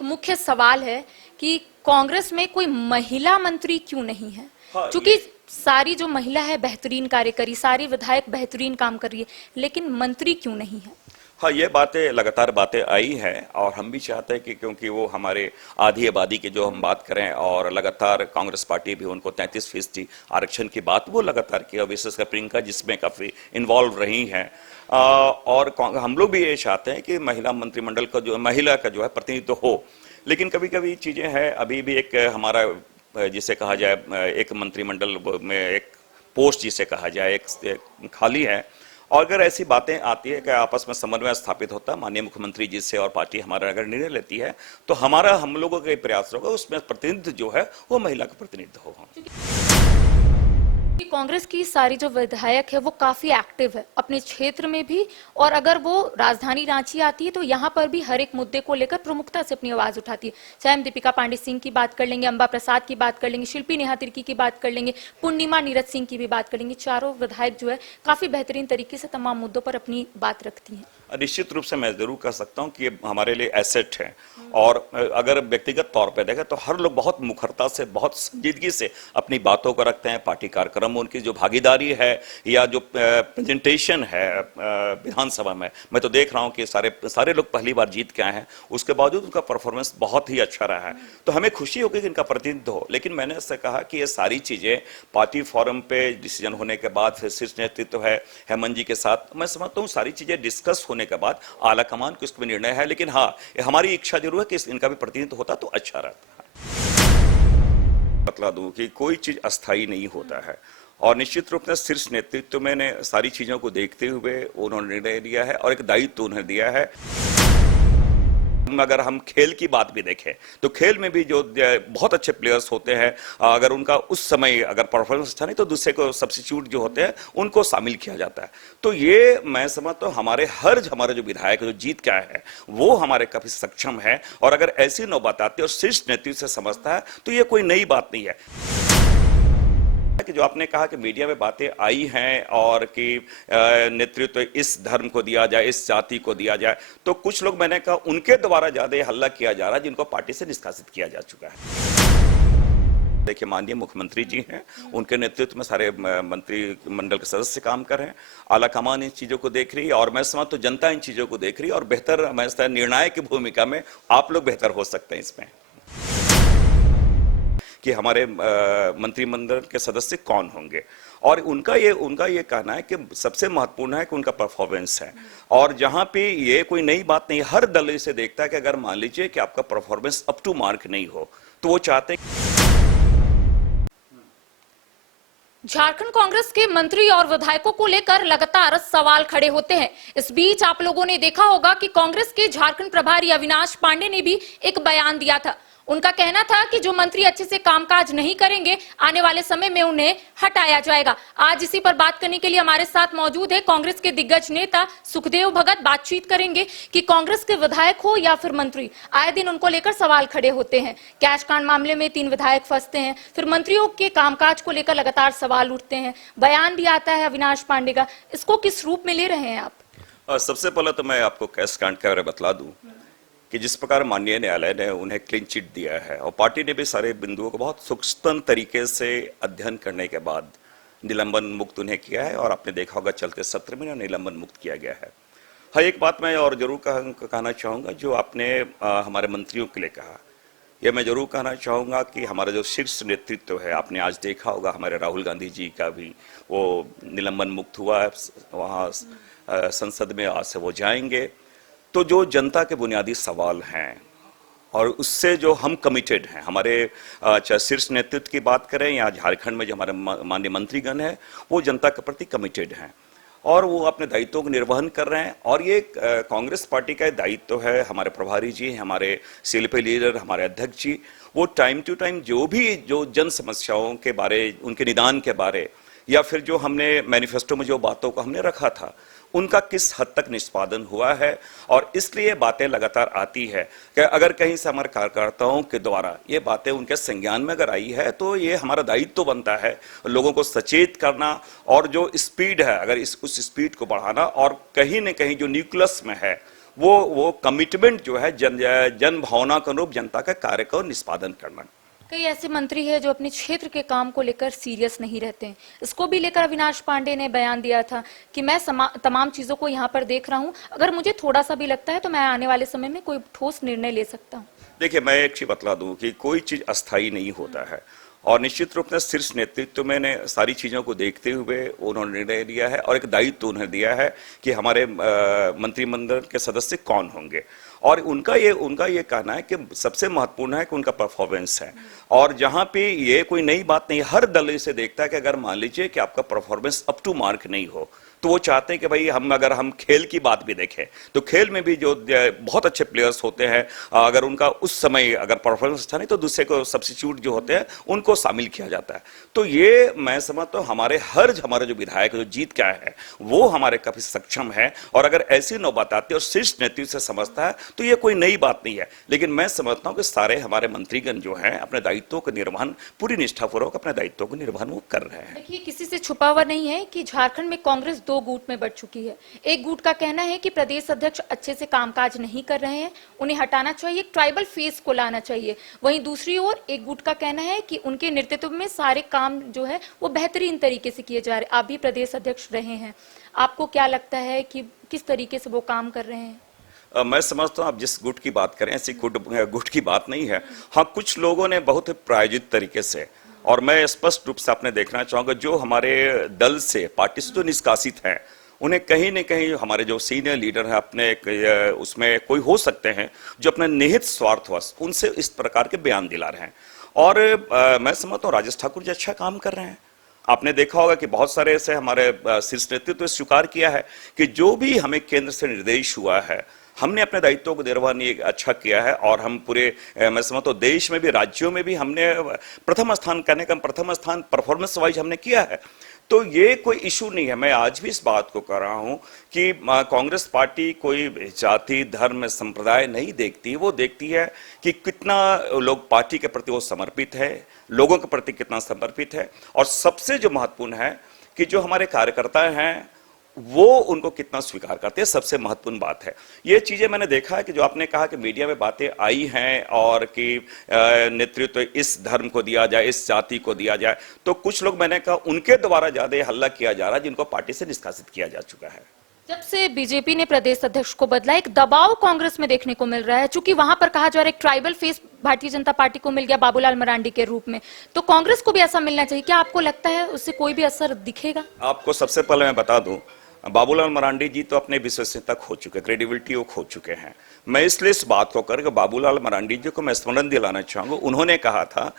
एक मुख्य सवाल है कि कांग्रेस में कोई महिला मंत्री क्यों नहीं है? क्योंकि सारी जो महिला है बेहतरीन कार्य करी, सारी विधायक बेहतरीन काम कर रही है, लेकिन मंत्री क्यों नहीं है? हाँ, ये बातें लगातार बातें आई हैं और हम भी चाहते हैं कि क्योंकि वो हमारे आधी आबादी की जो हम बात करें और लगातार कांग्रेस पार्टी भी उनको 33% आरक्षण की बात वो लगातार की, विशेषकर प्रियंका जिसमें काफ़ी इन्वॉल्व रही हैं। और हम लोग भी ये चाहते हैं कि महिला मंत्रिमंडल का जो महिला का जो है प्रतिनिधित्व हो, लेकिन कभी कभी चीज़ें हैं, अभी भी एक हमारा जिसे कहा जाए एक मंत्रिमंडल में एक पोस्ट जिसे कहा जाए एक खाली है। और अगर ऐसी बातें आती है कि आपस में समन्वय स्थापित होता है माननीय मुख्यमंत्री जी से और पार्टी हमारा अगर निर्णय लेती है तो हम लोगों के प्रयास होगा उसमें प्रतिनिधित्व जो है वो महिला का प्रतिनिधित्व होगा। कांग्रेस की सारी जो विधायक है वो काफी एक्टिव है अपने क्षेत्र में भी, और अगर वो राजधानी रांची आती है तो यहाँ पर भी हर एक मुद्दे को लेकर प्रमुखता से अपनी आवाज उठाती है। चाहे हम दीपिका पांडे सिंह की बात कर लेंगे, अंबा प्रसाद की बात कर लेंगे, शिल्पी नेहा तिर्की की बात कर लेंगे, पूर्णिमा नीरज सिंह की भी बात कर लेंगे। चारों विधायक जो है काफी बेहतरीन तरीके से तमाम मुद्दों पर अपनी बात रखती हैं। निश्चित रूप से मैं जरूर कह सकता हूं कि ये हमारे लिए एसेट है। और अगर व्यक्तिगत तौर पे देखें तो हर लोग बहुत मुखरता से बहुत संजीदगी से अपनी बातों को रखते हैं। पार्टी कार्यक्रम में उनकी जो भागीदारी है या जो प्रेजेंटेशन है विधानसभा में, मैं तो देख रहा हूं कि सारे लोग पहली बार जीत के आए हैं, उसके बावजूद उनका परफॉर्मेंस बहुत ही अच्छा रहा है। तो हमें खुशी होगी कि इनका प्रतिनिधित्व हो, लेकिन मैंने इससे कहा कि ये सारी चीजें पार्टी फोरम पे डिसीजन होने के बाद फिर शीर्ष नेतृत्व है हेमंत जी के साथ, मैं समझता हूँ सारी चीजें डिस्कस होने के बाद आला कमान को इसमें निर्णय है। लेकिन हाँ, हमारी इच्छा जरूर है कि इनका भी प्रतिनिधित्व होता तो अच्छा रहता। बतला दूं कि कोई चीज अस्थायी नहीं होता है और निश्चित रूप से शीर्ष नेतृत्व में ने सारी चीजों को देखते हुए उन्होंने निर्णय लिया है और एक दायित्व उन्हें दिया है। अगर हम खेल की बात भी देखें तो खेल में भी जो बहुत अच्छे प्लेयर्स होते हैं, अगर उनका उस समय अगर परफॉर्मेंस अच्छा नहीं तो दूसरे को सब्स्टिट्यूट जो होते हैं उनको शामिल किया जाता है। तो ये मैं समझता हूँ हमारे जो विधायक जो जीत के आए हैं वो हमारे काफी सक्षम है। और अगर ऐसी नौबत आती है और शीर्ष नेतृत्व से समझता है तो ये कोई नई बात नहीं है। कि जो आपने कहा कि मीडिया में बातें आई हैं और कि नेतृत्व इस धर्म को दिया जाए, इस जाति को दिया जाए, तो कुछ लोग मैंने कहा उनके द्वारा ज्यादा हल्ला किया जा रहा है जिनको पार्टी से निष्कासित किया जा चुका है। देखिए, माननीय मुख्यमंत्री जी हैं, उनके नेतृत्व में सारे मंत्रिमंडल के सदस्य काम कर रहे हैं, आला कमान इन चीजों को देख रही है और मैं समझता हूं जनता इन चीजों को देख रही है और बेहतर मैं निर्णायक की भूमिका में आप लोग बेहतर हो सकते हैं इसमें कि हमारे मंत्रिमंडल के सदस्य कौन होंगे। और उनका ये कहना है कि सबसे महत्वपूर्ण है कि उनका परफॉर्मेंस है। और जहां पे ये कोई नई बात नहीं, हर दल इसे देखता है कि अगर मान लीजिए कि आपका परफॉर्मेंस अप टू मार्क नहीं हो तो वो चाहते हैं। झारखंड कांग्रेस के मंत्री और विधायकों को लेकर लगातार सवाल खड़े होते हैं। इस बीच आप लोगों ने देखा होगा कि कांग्रेस के झारखंड प्रभारी अविनाश पांडे ने भी एक बयान दिया था। उनका कहना था कि जो मंत्री अच्छे से कामकाज नहीं करेंगे आने वाले समय में उन्हें हटाया जाएगा। आज इसी पर बात करने के लिए हमारे साथ मौजूद है कांग्रेस के दिग्गज नेता सुखदेव भगत। बातचीत करेंगे कि कांग्रेस के विधायक हो या फिर मंत्री, आए दिन उनको लेकर सवाल खड़े होते हैं। कैश कांड मामले में 3 विधायक फंसते हैं, फिर मंत्रियों के कामकाज को लेकर लगातार सवाल उठते हैं, बयान भी आता है अविनाश पांडे का। इसको किस रूप में ले रहे हैं आप? सबसे पहले तो मैं आपको कैश कांड के बारे में बतला दूं कि जिस प्रकार माननीय न्यायालय ने उन्हें क्लीन चिट दिया है और पार्टी ने भी सारे बिंदुओं को बहुत सूक्ष्म तरीके से अध्ययन करने के बाद निलंबन मुक्त उन्हें किया है। और आपने देखा होगा चलते सत्र में निलंबन मुक्त किया गया है। हाँ, एक बात मैं और जरूर कहना चाहूँगा, जो आपने हमारे मंत्रियों के लिए कहा, यह मैं जरूर कहना चाहूँगा कि हमारा जो शीर्ष नेतृत्व है, आपने आज देखा होगा हमारे राहुल गांधी जी का भी वो निलंबन मुक्त हुआ है, वहाँ संसद में आज से वो जाएंगे। तो जो जनता के बुनियादी सवाल हैं और उससे जो हम कमिटेड हैं, हमारे चाहे शीर्ष नेतृत्व की बात करें या झारखंड में जो हमारे माननीय मंत्रीगण हैं, वो जनता के प्रति कमिटेड हैं और वो अपने दायित्वों का निर्वहन कर रहे हैं। और ये कांग्रेस पार्टी का दायित्व है। हमारे प्रभारी जी, हमारे सीएलपी लीडर, हमारे अध्यक्ष जी, वो टाइम टू टाइम जो जन समस्याओं के बारे, उनके निदान के बारे या फिर जो हमने मैनिफेस्टो में जो बातों को हमने रखा था उनका किस हद तक निष्पादन हुआ है। और इसलिए बातें लगातार आती है कि अगर कहीं से हमारे कार्यकर्ताओं के द्वारा ये बातें उनके संज्ञान में अगर आई है तो ये हमारा दायित्व बनता है लोगों को सचेत करना और जो स्पीड है अगर उस स्पीड को बढ़ाना और कहीं न कहीं जो न्यूक्लियस में है वो कमिटमेंट जो है जन भावना के अनुरूप जनता का कार्य का निष्पादन करना। कई ऐसे मंत्री हैं जो अपने क्षेत्र के काम को लेकर सीरियस नहीं रहते हैं। इसको भी लेकर अविनाश पांडे ने बयान दिया था कि मैं तमाम चीजों को यहाँ पर देख रहा हूँ, अगर मुझे थोड़ा सा भी लगता है तो मैं आने वाले समय में कोई ठोस निर्णय ले सकता हूँ। देखिए, मैं एक चीज बतला दूं कि कोई चीज अस्थायी नहीं होता है, और निश्चित रूप से शीर्ष नेतृत्व में ने सारी चीजों को देखते हुए उन्होंने निर्णय लिया है और एक दायित्व उन्हें दिया है कि हमारे मंत्रिमंडल के सदस्य कौन होंगे, और उनका ये कहना है कि सबसे महत्वपूर्ण है कि उनका परफॉर्मेंस है। और जहां पे ये कोई नई बात नहीं, हर दल इसे देखता है कि अगर मान लीजिए कि आपका परफॉर्मेंस अप टू मार्क नहीं हो, तो वो चाहते हैं कि भाई अगर हम खेल की बात भी देखें तो खेल में भी जो बहुत अच्छे प्लेयर्स होते हैं, अगर उनका उस समय अगर परफॉर्मेंस अच्छा नहीं तो दूसरे को सब्स्टिट्यूट जो होते हैं उनको शामिल किया जाता है। तो ये मैं समझता हूँ हमारे जो विधायक जो जीत क्या है वो हमारे काफी सक्षम है, और अगर ऐसी नौबत आती है और शीर्ष नेतृत्व से समझता है तो ये कोई नई बात नहीं है। लेकिन मैं समझता हूँ कि सारे हमारे मंत्रीगण जो हैं अपने दायित्वों का निर्वहन पूरी निष्ठापूर्वक अपने दायित्वों का निर्वहन वो कर रहे हैं। देखिए, किसी से छुपा हुआ नहीं है कि झारखंड में कांग्रेस 2 गुट में बढ़ चुकी है। एक गुट का कहना है कि प्रदेश अध्यक्ष अच्छे से कामकाज नहीं कर रहे हैं, उन्हें हटाना चाहिए, एक ट्राइबल फेस को लाना चाहिए। वहीं दूसरी ओर एक गुट का कहना है कि उनके नेतृत्व में सारे काम जो है वो बेहतरीन तरीके से किए जा रहे हैं। आप भी प्रदेश अध्यक्ष रहे हैं, आपको क्या लगता है कि किस तरीके से वो काम कर रहे हैं? मैं समझता हूँ आप जिस गुट की बात करें ऐसी गुट की बात नहीं है। हाँ, कुछ लोगों ने बहुत ही प्रायोजित तरीके से, और मैं स्पष्ट रूप से आपने देखना चाहूंगा, जो हमारे दल से पार्टी से जो निष्कासित हैं उन्हें कहीं न कहीं हमारे जो सीनियर लीडर हैं अपने उसमें कोई हो सकते हैं जो अपने निहित स्वार्थवश उनसे इस प्रकार के बयान दिला रहे हैं। और मैं समझता हूँ राजेश ठाकुर जी अच्छा काम कर रहे हैं। आपने देखा होगा कि बहुत सारे ऐसे हमारे शीर्ष नेतृत्व ने स्वीकार किया है कि जो भी हमें केंद्र से निर्देश हुआ है हमने अपने दायित्वों को निर्वहन अच्छा किया है, और हम पूरे मैं समझता हूँ देश में भी राज्यों में भी हमने प्रथम स्थान परफॉर्मेंस वाइज हमने किया है। तो ये कोई इशू नहीं है। मैं आज भी इस बात को कह रहा हूं कि कांग्रेस पार्टी कोई जाति धर्म संप्रदाय नहीं देखती, वो देखती है कि कितना लोग पार्टी के प्रति वो समर्पित है, लोगों के प्रति कितना समर्पित है, और सबसे जो महत्वपूर्ण है कि जो हमारे कार्यकर्ता हैं वो उनको कितना स्वीकार करते हैं, सबसे महत्वपूर्ण बात है। ये चीजें मैंने देखा है कि जो आपने कहा कि मीडिया में बातें आई हैं और कि नेतृत्व इस धर्म को दिया जाए, इस जाति को दिया जाए, तो कुछ लोग मैंने कहा उनके द्वारा ज्यादा हल्ला किया जा रहा है जिनको पार्टी से निष्कासित किया जा चुका है। जब से बीजेपी ने प्रदेश अध्यक्ष को बदला, एक दबाव कांग्रेस में देखने को मिल रहा है, चूंकि वहां पर कहा जा रहा है एक tribal face Bharatiya Janata party को मिल गया बाबूलाल मरांडी के रूप में, तो कांग्रेस को भी ऐसा मिलना चाहिए। क्या आपको लगता है उससे कोई भी असर दिखेगा? आपको सबसे पहले मैं बता दूं, बाबूलाल मरांडी जी तो अपने विश्वसनीयता खो चुके, क्रेडिबिलिटी वो खो चुके हैं। मैं इसलिए इस बात को करके बाबूलाल मरांडी जी को मैं स्मरण दिलाना चाहूंगा, उन्होंने कहा था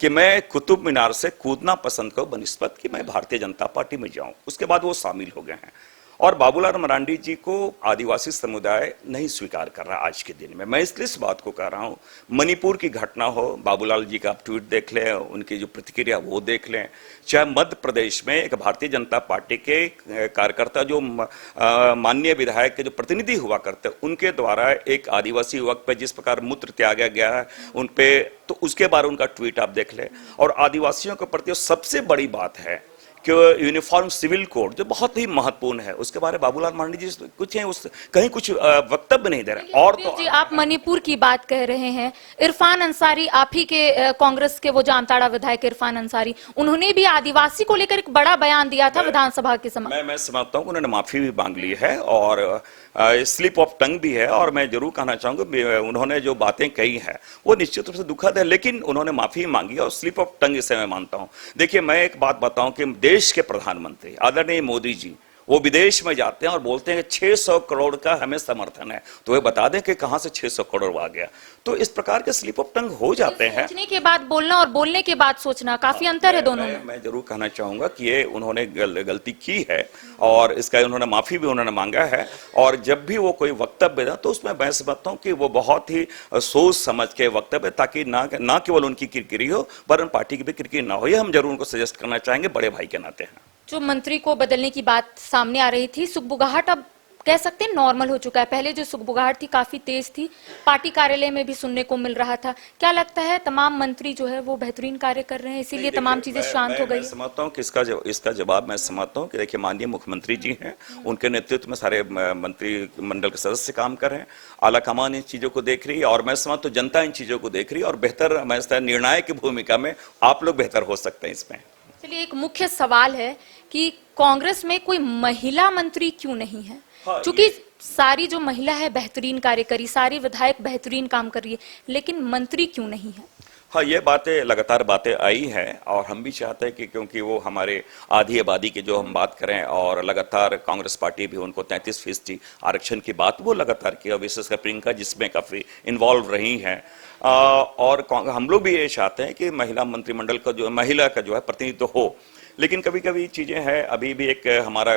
कि मैं कुतुब मीनार से कूदना पसंद करूं बनिस्बत कि मैं भारतीय जनता पार्टी में जाऊं। उसके बाद वो शामिल हो गए हैं, और बाबूलाल मरांडी जी को आदिवासी समुदाय नहीं स्वीकार कर रहा आज के दिन में। मैं इसलिए इस बात को कह रहा हूं, मणिपुर की घटना हो, बाबूलाल जी का आप ट्वीट देख लें, उनकी जो प्रतिक्रिया वो देख लें, चाहे मध्य प्रदेश में एक भारतीय जनता पार्टी के कार्यकर्ता जो माननीय विधायक के जो प्रतिनिधि हुआ करते उनके द्वारा एक आदिवासी युवक पे जिस प्रकार मूत्र त्यागा गया है उन पे, तो उसके बारे उनका ट्वीट आप देख लें। और आदिवासियों के प्रति सबसे बड़ी बात है कि यूनिफॉर्म सिविल कोड जो बहुत ही महत्वपूर्ण है, उसके बारे में बाबूलाल मरांडी जी कुछ कहीं कुछ वक्तव्य नहीं दे रहे। और तो जी, आप मणिपुर की बात कह रहे हैं, इरफान अंसारी, आप ही के कांग्रेस के वो जामताड़ा विधायक इरफान अंसारी, उन्होंने भी आदिवासी को लेकर एक बड़ा बयान दिया था विधानसभा के समय। मैं समझता हूँ उन्होंने माफी भी मांग ली है और स्लिप ऑफ टंग भी है, और मैं जरूर कहना चाहूंगा उन्होंने जो बातें कही है वो निश्चित रूप से दुखद है, लेकिन उन्होंने माफी मांगी और स्लिप ऑफ टंग इसे मैं मानता हूं। देखिए, मैं एक बात बताऊं कि देश के प्रधानमंत्री आदरणीय मोदी जी वो विदेश में जाते हैं और बोलते हैं कि 600 करोड़ का हमें समर्थन है, तो वे बता दें कि कहां से 600 करोड़ आ गया। तो इस प्रकार के स्लिप ऑफ टंग हो जाते हैं। सोचने के बाद बोलना और बोलने के बाद सोचना काफी अंतर है दोनों में। मैं जरूर कहना चाहूंगा कि ये उन्होंने गलती की है और इसका उन्होंने माफी भी उन्होंने मांगा है, और जब भी वो कोई वक्तव्य दें तो उसमें मैं समझता हूं कि वो बहुत ही सोच समझ के वक्तव्य, ताकि ना केवल उनकी किरकिरी हो वरन पार्टी की भी किरकिरी ना हो। ये हम जरूर उनको सजेस्ट करना चाहेंगे, बड़े भाई के नाते हैं। जो मंत्री को बदलने की बात सामने आ रही थी, सुखबुगाहट अब कह सकते हैं नॉर्मल हो चुका है। पहले जो सुगबुगाहट थी काफी तेज थी, पार्टी कार्यालय में भी सुनने को मिल रहा था। क्या लगता है तमाम मंत्री जो है वो बेहतरीन कार्य कर रहे हैं, इसीलिए तमाम चीजें शांत हो गई? मैं समझता हूँ कि इसका जवाब मैं समझता हूँ कि देखिए माननीय मुख्यमंत्री जी हैं, उनके नेतृत्व में सारे मंत्री मंडल के सदस्य काम कर रहे हैं, आला कमान इन चीजों को देख रही है और मैं समझता हूँ जनता इन चीजों को देख रही है और बेहतर मैं समझता हूं निर्णायक की भूमिका में आप लोग बेहतर हो सकते हैं इसमें। चलिए, एक मुख्य सवाल है कि कांग्रेस में कोई महिला मंत्री क्यों नहीं है? हाँ, क्योंकि सारी जो महिला है बेहतरीन कार्य करी, सारी विधायक बेहतरीन काम कर रही है, लेकिन मंत्री क्यों नहीं है? हाँ, ये बातें लगातार बातें आई हैं और हम भी चाहते हैं कि क्योंकि वो हमारे आधी आबादी की जो हम बात करें और लगातार कांग्रेस पार्टी भी उनको 33% आरक्षण की बात वो लगातार की और विशेषकर प्रियंका जिसमें काफ़ी इन्वॉल्व रही हैं और हम लोग भी ये चाहते हैं कि महिला मंत्रिमंडल का जो महिला का जो है प्रतिनिधित्व हो, लेकिन कभी कभी चीज़ें हैं अभी भी एक हमारा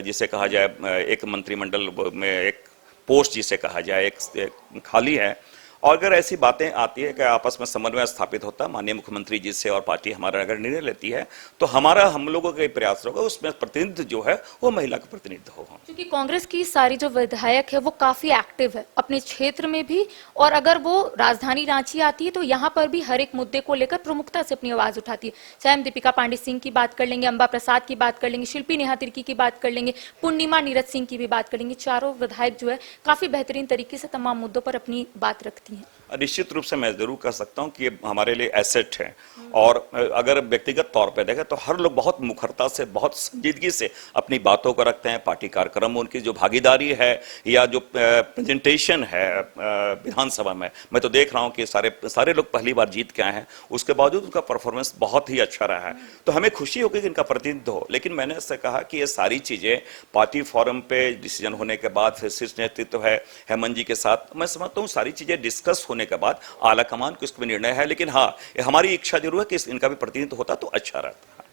जिसे कहा जाए एक मंत्रिमंडल में एक पोस्ट जिसे कहा जाए एक खाली है और अगर ऐसी बातें आती है कि आपस में समन्वय स्थापित होता है माननीय मुख्यमंत्री जी से और पार्टी हमारा अगर निर्णय लेती है तो हम लोगों का प्रयास होगा उसमें प्रतिनिधित्व जो है वो महिला का प्रतिनिधित्व होगा। क्योंकि कांग्रेस की सारी जो विधायक है वो काफी एक्टिव है अपने क्षेत्र में भी, और अगर वो राजधानी रांची आती है तो यहाँ पर भी हर एक मुद्दे को लेकर प्रमुखता से अपनी आवाज उठाती है। चाहे हम दीपिका पांडे सिंह की बात कर लेंगे, अंबा प्रसाद की बात कर लेंगे, शिल्पी नेहा तिर्की की बात कर लेंगे, पूर्णिमा नीरज सिंह की भी बात कर लेंगे, चारों विधायक जो है काफी बेहतरीन तरीके से तमाम मुद्दों पर अपनी बात रखती हैं। निश्चित रूप से मैं जरूर कह सकता हूं कि ये हमारे लिए एसेट है और अगर व्यक्तिगत तौर पे देखें तो हर लोग बहुत मुखरता से बहुत संजीदगी से अपनी बातों को रखते हैं। पार्टी कार्यक्रम में उनकी जो भागीदारी है या जो प्रेजेंटेशन है विधानसभा में, मैं तो देख रहा हूं कि सारे लोग पहली बार जीत के आए हैं, उसके बावजूद उनका परफॉर्मेंस बहुत ही अच्छा रहा है। तो हमें खुशी होगी कि इनका प्रतिनिधित्व हो, लेकिन मैंने इससे कहा कि ये सारी चीजें पार्टी फोरम पे डिसीजन होने के बाद फिर शीर्ष नेतृत्व है हेमंत जी के साथ, मैं समझता हूँ सारी चीजें डिस्कस होने के बाद आला कमान को इसमें निर्णय है। लेकिन हाँ, हमारी इच्छा जरूर है कि इनका भी प्रतिनिधित्व होता तो अच्छा रहता।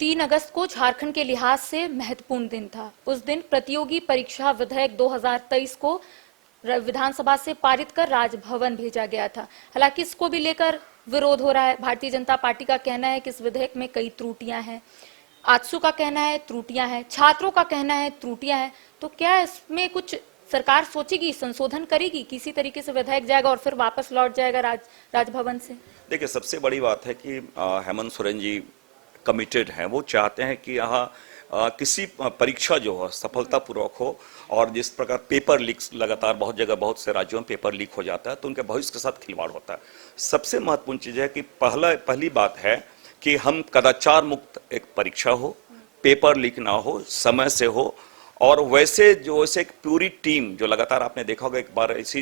3 अगस्त को झारखंड के लिहाज से महत्वपूर्ण दिन था। उस दिन प्रतियोगी परीक्षा विधेयक 2023 को विधानसभा से पारित कर राजभवन भेजा गया था। हालांकि इसको भी लेकर विरोध हो रहा है। भारतीय जनता पार्टी का कहना है कि इस विधेयक में कई त्रुटियां हैं, आजसू का कहना है त्रुटियां हैं, छात्रों का कहना है त्रुटियां हैं। तो क्या इसमें कुछ सरकार सोचेगी, संशोधन करेगी, किसी तरीके से विधेयक जाएगा और फिर वापस लौट जाएगा राजभवन से? देखिए, सबसे बड़ी बात है कि हेमंत सोरेन जी कमिटेड हैं, वो चाहते हैं कि यहाँ किसी परीक्षा जो हो सफलतापूर्वक हो और जिस प्रकार पेपर लीक्स लगातार बहुत जगह बहुत से राज्यों में पेपर लीक हो जाता है तो उनके भविष्य के साथ खिलवाड़ होता है। सबसे महत्वपूर्ण चीज़ है कि पहली बात है कि हम कदाचार मुक्त एक परीक्षा हो, पेपर लीक ना हो, समय से हो और वैसे एक पूरी टीम जो लगातार आपने देखा होगा एक बार इसी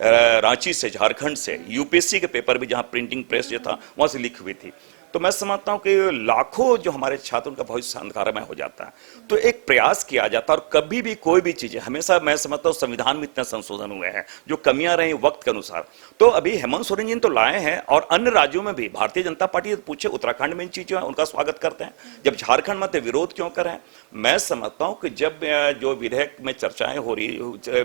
रांची से झारखंड से यूपीएससी के पेपर भी जहां प्रिंटिंग प्रेस जो था वहां से लीक हुई थी। तो मैं समझता हूं कि लाखों जो हमारे छात्रों का भविष्य अंधकारमय हो जाता है। तो एक प्रयास किया जाता है और कभी भी कोई भी चीजें हमेशा मैं समझता हूं संविधान में इतने संशोधन हुए हैं जो कमियां रही वक्त के अनुसार, तो अभी हेमंत सोरेन जी तो लाए हैं और अन्य राज्यों में भी भारतीय जनता पार्टी पूछे उत्तराखंड में इन चीजों उनका स्वागत करते हैं, जब झारखंड में विरोध क्यों करें? मैं समझता हूं कि जब जो विधेयक में चर्चाएं हो रही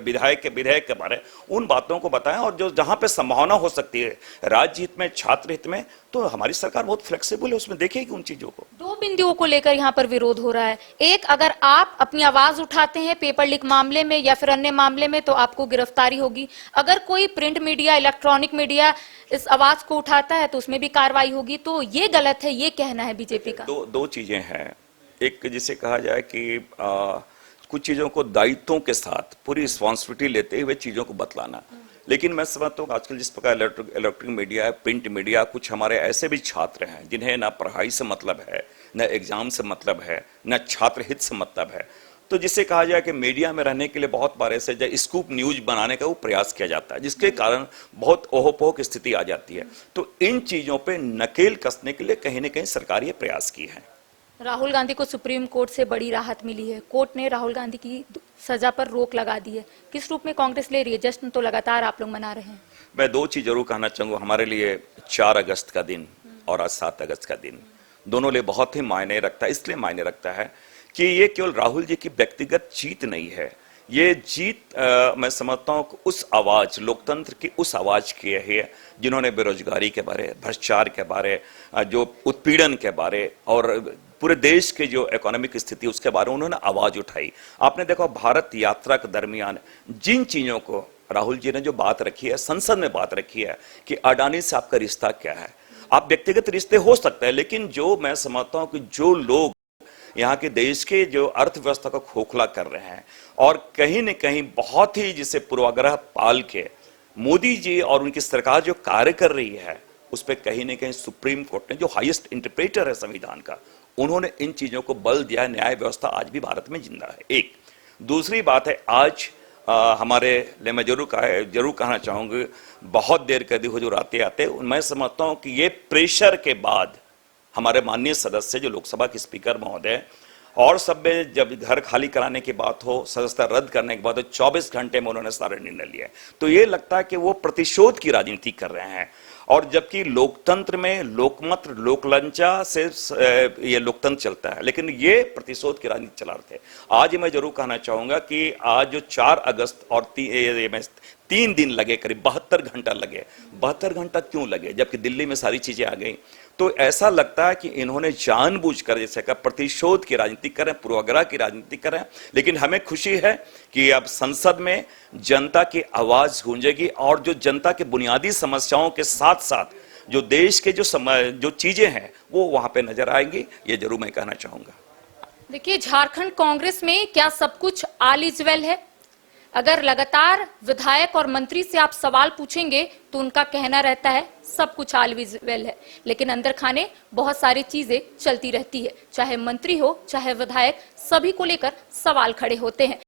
विधेयक के बारे उन बातों को बताएं और जो जहां पे संभावना हो सकती है राज्य हित में छात्र हित में, तो हमारी सरकार बहुत फ्लेक्सिबल है, उसमें देखेगी उन चीजों को। 2 बिंदुओं को लेकर यहाँ पर विरोध हो रहा है। एक, अगर आप अपनी आवाज उठाते हैं पेपर लीक मामले में या फिर अन्य मामले में तो आपको गिरफ्तारी होगी। अगर कोई प्रिंट मीडिया, इलेक्ट्रॉनिक मीडिया इस आवाज को उठाता है तो उसमें भी कार्रवाई होगी। तो ये गलत है, ये कहना है बीजेपी का। दो चीजें हैं। एक जिसे कहा जाए कि कुछ चीजों को दायित्वों के साथ पूरी रिस्पॉन्सिबिलिटी लेते हुए चीजों को बतलाना, लेकिन मैं समझता हूँ आजकल जिस प्रकार इलेक्ट्रॉनिक मीडिया है, प्रिंट मीडिया, कुछ हमारे ऐसे भी छात्र हैं जिन्हें ना पढ़ाई से मतलब है, न एग्जाम से मतलब है, न छात्र हित से मतलब है, तो जिसे कहा जाए कि मीडिया में रहने के लिए बहुत बार ऐसे स्कूप न्यूज बनाने का वो प्रयास किया जाता है जिसके कारण बहुत ओहोपोह की स्थिति आ जाती है। तो इन चीजों पे नकेल कसने के लिए कहीं न कहीं सरकार ये प्रयास की है। राहुल गांधी को सुप्रीम कोर्ट से बड़ी राहत मिली है। कोर्ट ने राहुल गांधी की सजा पर रोक लगा दी है। किस रूप में कांग्रेस ले रही है? जश्न तो लगातार आप लोग मना रहे हैं। मैं 2 चीज जरूर कहना चाहूंगा। हमारे लिए 4 अगस्त का दिन और आज 7 अगस्त का दिन दोनों लिए बहुत ही मायने रखता है। इसलिए मायने रखता है कि ये केवल राहुल जी की व्यक्तिगत जीत नहीं है, ये जीत मैं समझता हूँ उस आवाज, लोकतंत्र की उस आवाज की है जिन्होंने बेरोजगारी के बारे, भ्रष्टाचार के बारे, जो उत्पीड़न के बारे और पूरे देश के जो इकोनॉमिक स्थिति उसके बारे में उन्होंने आवाज उठाई। आपने देखा भारत यात्रा के दरमियान जिन चीजों को राहुल जी ने जो बात रखी है, संसद में बात रखी है कि अडानी से आपका रिश्ता क्या है। आप व्यक्तिगत रिश्ते हो सकते हैं, लेकिन जो मैं समझता हूं कि जो लोग यहाँ के देश के जो अर्थव्यवस्था को खोखला कर रहे हैं और कहीं न कहीं बहुत ही जिसे पूर्वाग्रह पाल के मोदी जी और उनकी सरकार जो कार्य कर रही है उस पर कहीं न कहीं सुप्रीम कोर्ट ने जो हाईएस्ट इंटरप्रेटर है संविधान का, उन्होंने इन चीजों को बल दिया। न्याय व्यवस्था आज भी भारत में जिंदा है। एक दूसरी बात है, आज हमारे लिए मैं जरूर कहना चाहूंगी, बहुत देर कर दी हुजूर आते आते मैं समझता हूं कि ये प्रेशर के बाद हमारे माननीय सदस्य जो लोकसभा के स्पीकर महोदय और सब में जब घर खाली कराने की बात हो, सदस्यता रद्द करने के बाद 24 घंटे में उन्होंने सारे निर्णय लिए, तो ये लगता है कि वो प्रतिशोध की राजनीति कर रहे हैं। और जबकि लोकतंत्र में लोकमत लोकलंचा से ये लोकतंत्र चलता है, लेकिन ये प्रतिशोध की राजनीति चला रहे थे। आज मैं जरूर कहना चाहूंगा कि आज जो 4 अगस्त और 3 दिन लगे, करीब 72 घंटा लगे। 72 घंटा क्यों लगे जबकि दिल्ली में सारी चीजें आ गई? तो ऐसा लगता है कि इन्होंने जानबूझकर जैसे का प्रतिशोध की राजनीति करें, पूर्वाग्रह की राजनीति करें। लेकिन हमें खुशी है कि अब संसद में जनता की आवाज गूंजेगी और जो जनता के बुनियादी समस्याओं के साथ साथ जो देश के जो चीजें हैं वो वहां पे नजर आएंगी। ये जरूर मैं कहना चाहूंगा। देखिए, झारखंड कांग्रेस में क्या सब कुछ ऑल इज वेल है? अगर लगातार विधायक और मंत्री से आप सवाल पूछेंगे तो उनका कहना रहता है सब कुछ ऑल इज वेल है, लेकिन अंदर खाने बहुत सारी चीजें चलती रहती है। चाहे मंत्री हो चाहे विधायक, सभी को लेकर सवाल खड़े होते हैं।